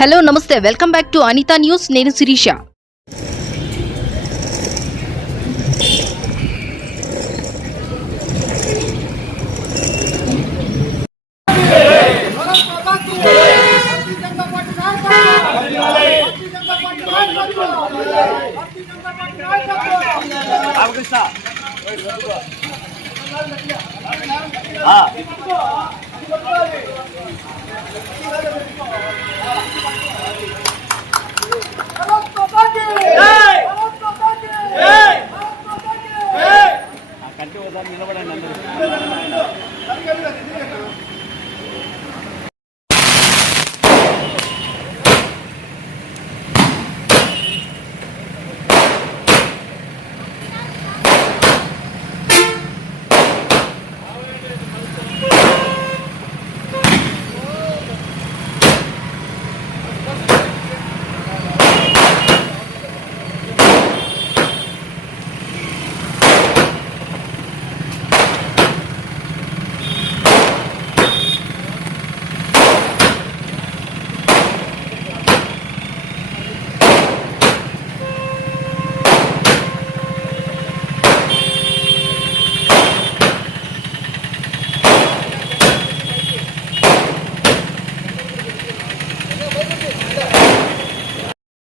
Hello నమస్తే welcome back to Anita news. నేను Sirisha.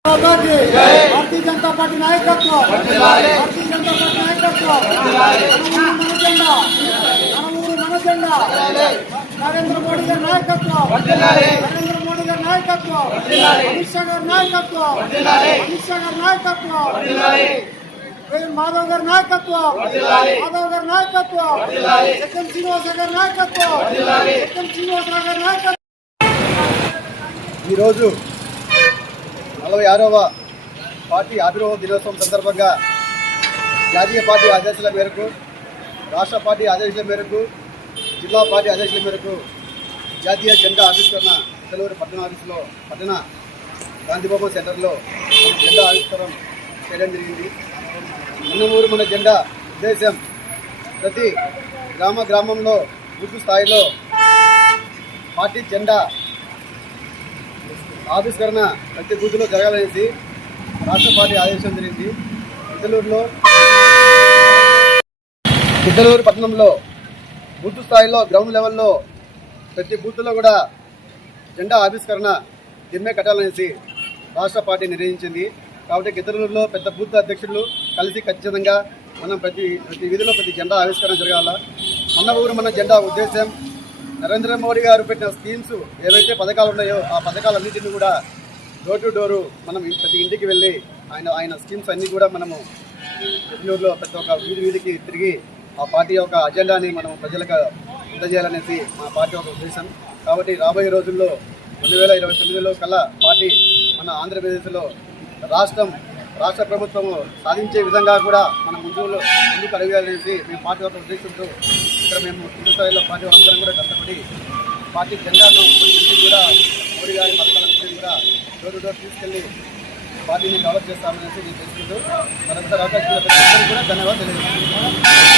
Bharatiya Janata party नायकत्व Bharatiya Janata party नायकत्व मन झंडा नरेंद्र मोदी गाరి నాయకత్వం नरेंद्र मोदी गाరి నాయకత్వం अमित शाह गाరి నాయకత్వం अमित शाह गाరి నాయకత్వం माधव गाరి నాయకత్వం माधव गाరి నాయకత్వం जगन శ్రీనివాస గారి నాయకత్వం जगन శ్రీనివాస గారి నాయకత్వం ఈ రోజు 46వ పార్టీ ఆవిర్భావ దినోత్సవం సందర్భంగా జాతీయ పార్టీ ఆదేశాల మేరకు, రాష్ట్ర పార్టీ ఆదేశాల మేరకు, జిల్లా పార్టీ ఆదేశాల మేరకు జాతీయ జెండా ఆవిష్కరణ తెలూరు పట్టణ ఆఫీసులో పట్టణ గాంధీభవన్ సెంటర్లో జెండా ఆవిష్కరణ చేయడం జరిగింది. మన మన జెండా ఉద్దేశం ప్రతి గ్రామంలో బూత్ స్థాయిలో పార్టీ జెండా ఆవిష్కరణ ప్రతి బూత్లో జరగాలనేసి రాష్ట్ర పార్టీ ఆదేశం జరిగింది. గిద్దలూరు పట్టణంలో బూత్ స్థాయిలో గ్రౌండ్ లెవెల్లో ప్రతి బూత్లో కూడా జెండా ఆవిష్కరణ దిమ్మె కట్టాలనేసి రాష్ట్ర పార్టీ నిర్ణయించింది. కాబట్టి గిద్దలూరులో పెద్ద బూత్ అధ్యక్షులు కలిసి ఖచ్చితంగా మనం ప్రతి వీధిలో ప్రతి జెండా ఆవిష్కరణ జరగాల. మన జెండా ఉద్దేశం నరేంద్ర మోడీ గారు పెట్టిన స్కీమ్స్ ఏవైతే పథకాలు ఉన్నాయో ఆ పథకాలన్నింటినీ కూడా డోర్ టు డోరు మనం ప్రతి ఇంటికి వెళ్ళి ఆయన స్కీమ్స్ అన్నీ కూడా మనము గిద్దలూరులో ప్రతి ఒక్క వీధికి తిరిగి ఆ పార్టీ యొక్క అజెండాని మనం ప్రజలకు అందజేయాలనేసి మా పార్టీ ఒక ఉద్దేశం. కాబట్టి రాబోయే రోజుల్లో 2029లో కల్లా పార్టీ మన ఆంధ్రప్రదేశ్లో రాష్ట్ర ప్రభుత్వం సాధించే విధంగా కూడా మనం ముందుకు అడగాలనేసి మేము పార్టీ యొక్క ఉద్దేశంతో ఇక్కడ మేము కింది స్థాయిలో పార్టీ అందరం కూడా కష్టపడి పార్టీ జెండాను కూడా మోడీ గారి పథకాలన్నింటినీ కూడా డోర్ టు డోర్ తీసుకెళ్లి పార్టీని డెవలప్ చేస్తామనేసి నేను తెలుసుకుంటూ మరొకసారి అవకాశం కూడా ధన్యవాదాలు తెలియజేస్తున్నాను.